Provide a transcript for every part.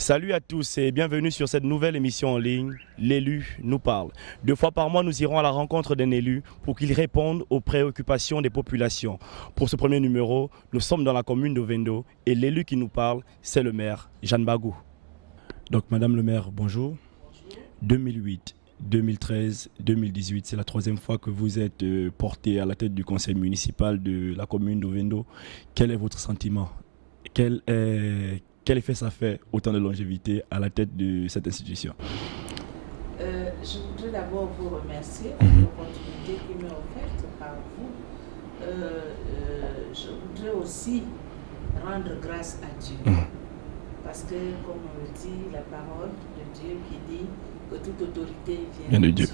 Salut à tous et bienvenue sur cette nouvelle émission en ligne, L'élu nous parle. 2 fois par mois, nous irons à la rencontre d'un élu pour qu'il réponde aux préoccupations des populations. Pour ce premier numéro, nous sommes dans la commune d'Ovendo et l'élu qui nous parle, c'est le maire Jeanne Bagou. Donc Madame le maire, bonjour. 2008, 2013, 2018, c'est la troisième fois que vous êtes porté à la tête du conseil municipal de la commune d'Ovendo. Quel est votre sentiment? Quel effet ça fait autant de longévité à la tête de cette institution? Je voudrais d'abord vous remercier pour l'opportunité qui m'est offerte par vous. Je voudrais aussi rendre grâce à Dieu. Parce que, comme on le dit, la parole de Dieu qui dit que toute autorité vient de Dieu.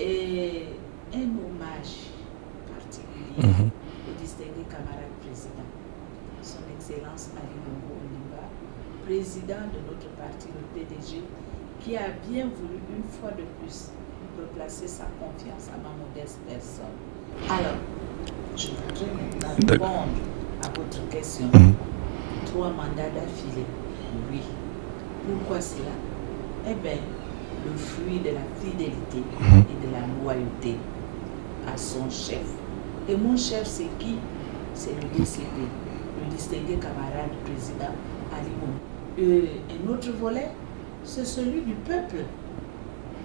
Et un hommage particulier au distingué camarade président, son Excellence Ali Bongo Ondimba, président de notre parti, le PDG, qui a bien voulu une fois de plus replacer sa confiance à ma modeste personne. Alors, je voudrais maintenant répondre à votre question. 3 mandats d'affilée, oui. Pourquoi cela? Eh bien, le fruit de la fidélité et de la loyauté à son chef. Et mon chef, c'est qui? C'est le DCP, le distingué camarade président Ali Bongo. Un autre volet, c'est celui du peuple.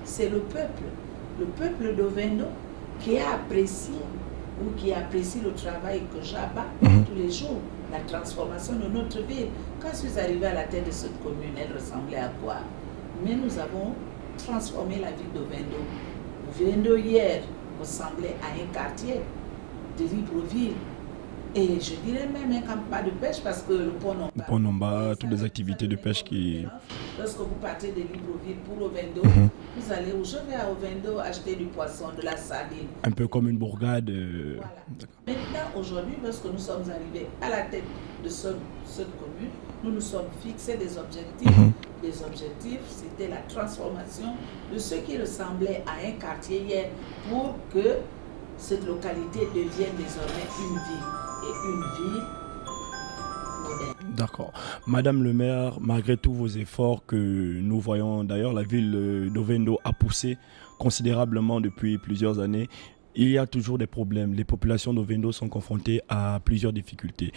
C'est le peuple d'Ovendo qui a apprécié ou qui apprécie le travail que j'abats tous les jours, la transformation de notre ville. Quand je suis arrivée à la tête de cette commune, elle ressemblait à quoi? Mais nous avons transformé la ville d'Ovendo. Ovendo hier ressemblait à un quartier de Libreville. Et je dirais même un campement de pêche parce que le pont Nomba, toutes les activités de pêche qui... Lorsque vous partez de Libreville pour Ovendo, vous allez où? Je vais à Ovendo acheter du poisson, de la sardine. Un peu comme une bourgade. Voilà. Maintenant, aujourd'hui, lorsque nous sommes arrivés à la tête de cette commune, nous nous sommes fixés des objectifs. Les objectifs, c'était la transformation de ce qui ressemblait à un quartier hier pour que cette localité devienne désormais une ville. Et une ville moderne. D'accord. Madame le maire, malgré tous vos efforts que nous voyons, d'ailleurs la ville d'Ovendo a poussé considérablement depuis plusieurs années, il y a toujours des problèmes. Les populations d'Ovendo sont confrontées à plusieurs difficultés.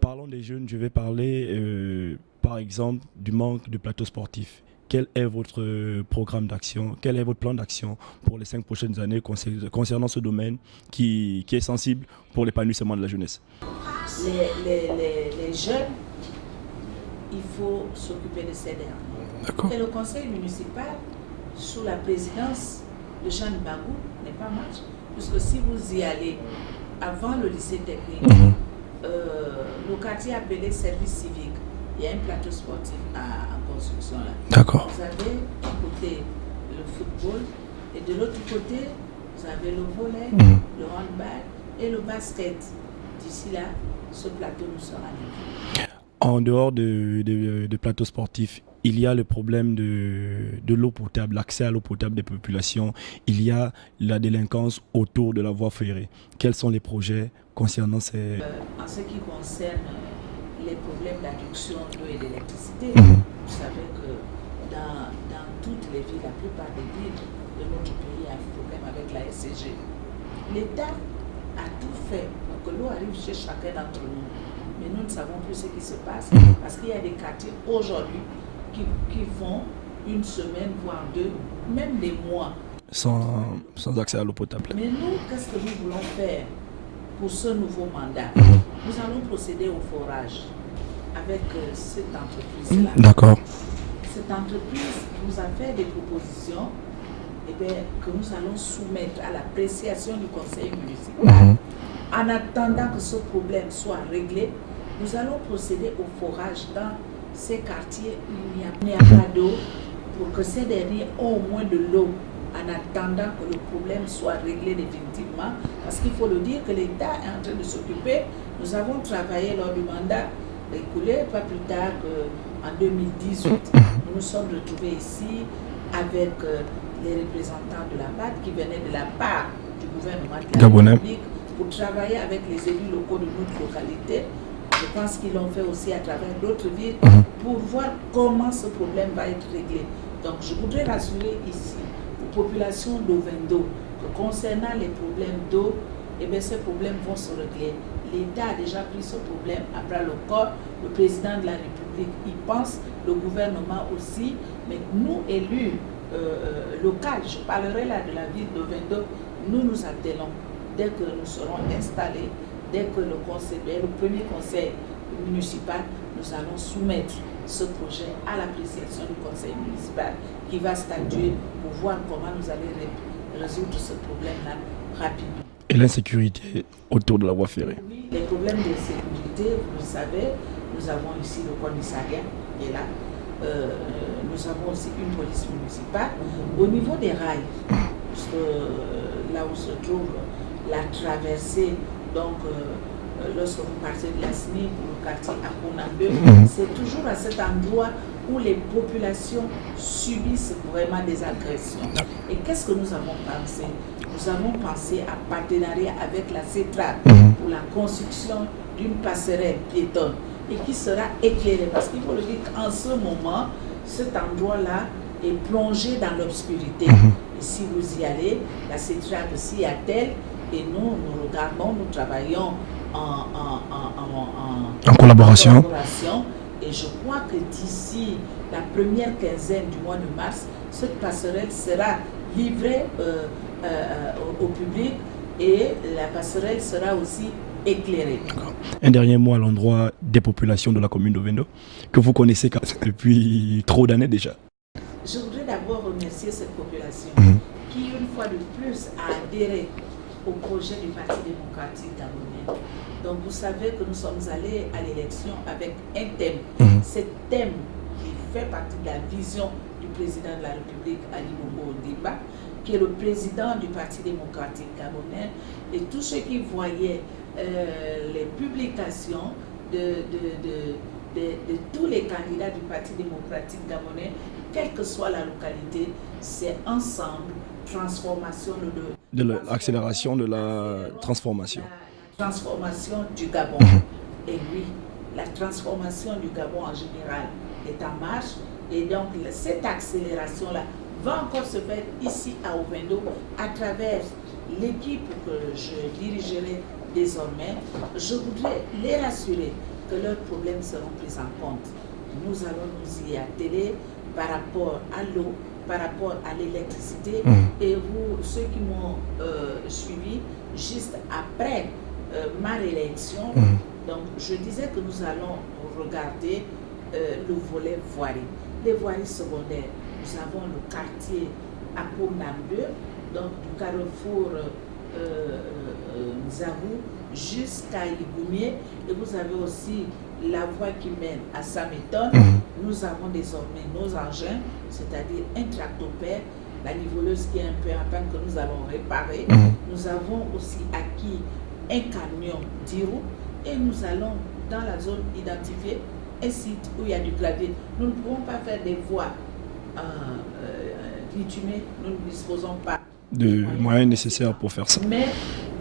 Parlons des jeunes, je vais parler par exemple du manque de plateaux sportifs. Quel est votre programme d'action? Quel est votre plan d'action pour les 5 prochaines années concernant ce domaine qui est sensible pour l'épanouissement de la jeunesse? Les jeunes, il faut s'occuper de ces derniers. D'accord. Et le conseil municipal, sous la présidence de Jeanne Bagou, n'est pas mal. Puisque si vous y allez avant le lycée technique, le quartier appelé service civique, il y a un plateau sportif en construction là. D'accord. Vous avez d'un côté le football et de l'autre côté, vous avez le volley, le handball et le basket. D'ici là, ce plateau nous sera livré. En dehors de plateaux sportifs, il y a le problème de l'eau potable, l'accès à l'eau potable des populations. Il y a la délinquance autour de la voie ferrée. Quels sont les projets concernant ces... En ce qui concerne les problèmes d'adduction d'eau et d'électricité, vous savez que dans toutes les villes, la plupart des villes de notre pays, il y a un problème avec la SCG. L'État a tout fait pour que l'eau arrive chez chacun d'entre nous. Mais nous ne savons plus ce qui se passe parce qu'il y a des quartiers aujourd'hui qui font une semaine, voire 2, même des mois. Sans accès à l'eau potable. Mais nous, qu'est-ce que nous voulons faire pour ce nouveau mandat? Nous allons procéder au forage avec cette entreprise-là. D'accord. Cette entreprise nous a fait des propositions que nous allons soumettre à l'appréciation du conseil municipal. En attendant que ce problème soit réglé, nous allons procéder au forage dans ces quartiers où il n'y a pas d'eau pour que ces derniers aient au moins de l'eau en attendant que le problème soit réglé définitivement. Parce qu'il faut le dire que l'État est en train de s'occuper. Nous avons travaillé lors du mandat écoulé, pas plus tard qu'en 2018. Nous nous sommes retrouvés ici avec les représentants de la BAD qui venaient de la part du gouvernement de la République pour travailler avec les élus locaux de notre localité Je pense qu'ils l'ont fait aussi à travers d'autres villes pour voir comment ce problème va être réglé. Donc je voudrais rassurer ici aux populations d'Ovendo que concernant les problèmes d'eau, eh bien, ces problèmes vont se régler. L'État a déjà pris ce problème à bras le corps. Le président de la République y pense, le gouvernement aussi. Mais nous, élus locaux, je parlerai là de la ville d'Ovendo, nous nous attelons. Dès que nous serons installés, dès que le premier conseil municipal, nous allons soumettre ce projet à l'appréciation du conseil municipal qui va statuer pour voir comment nous allons résoudre ce problème-là rapidement. Et l'insécurité autour de la voie ferrée? Oui, les problèmes de sécurité, vous le savez, nous avons ici le commissariat qui est là. Nous avons aussi une police municipale. Au niveau des rails, là où se trouve la traversée, donc lorsque vous partez de la SNI pour le quartier Akonambe, c'est toujours à cet endroit où les populations subissent vraiment des agressions. Et qu'est-ce que nous avons pensé? Nous avons pensé à partenariat avec la CETRA pour la construction d'une passerelle piétonne et qui sera éclairée. Parce qu'il faut le dire qu'en ce moment, cet endroit-là est plongé dans l'obscurité. Et si vous y allez, la CETRA s'y attelle et nous regardons, nous travaillons en collaboration. Et je crois que d'ici la première quinzaine du mois de mars, cette passerelle sera livrée au public et la passerelle sera aussi éclairée. Un dernier mot à l'endroit des populations de la commune d'Ovendo, que vous connaissez depuis trop d'années déjà. Je voudrais d'abord remercier cette population qui, une fois de plus, a adhéré au projet du Parti démocratique gabonais. Donc vous savez que nous sommes allés à l'élection avec un thème. Ce thème qui fait partie de la vision du président de la République, Ali Bongo Ondimba, qui est le président du Parti démocratique gabonais, et tous ceux qui voyaient les publications de tous les candidats du Parti démocratique gabonais, quelle que soit la localité, c'est ensemble transformation de l'accélération de la transformation. La transformation du Gabon. Et oui, la transformation du Gabon en général est en marche. Et donc, cette accélération-là va encore se faire ici à Ovendo à travers l'équipe que je dirigerai désormais. Je voudrais les rassurer que leurs problèmes seront pris en compte. Nous allons nous y atteler par rapport à l'eau, par rapport à l'électricité. Et vous, ceux qui m'ont suivi juste après ma réélection, donc je disais que nous allons regarder le volet voirie. Les voiries secondaires, nous avons le quartier Akonambe, donc du carrefour Nzabou jusqu'à Igoumier, et vous avez aussi la voie qui mène à Sameton. Nous avons désormais nos engins, c'est-à-dire un tractopelle, la nivelleuse qui est un peu en panne que nous allons réparer. Nous avons aussi acquis un camion d'Iro et nous allons dans la zone identifiée un site où il y a du gravier. Nous ne pouvons pas faire des voies bitumées, nous ne disposons pas de moyens nécessaires pour faire ça. Mais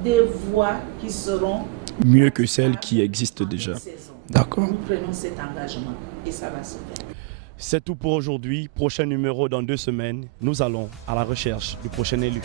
des voies qui seront mieux que celles qui existent déjà. D'accord. Nous prenons cet engagement et ça va se faire. C'est tout pour aujourd'hui. Prochain numéro dans 2 semaines. Nous allons à la recherche du prochain élu.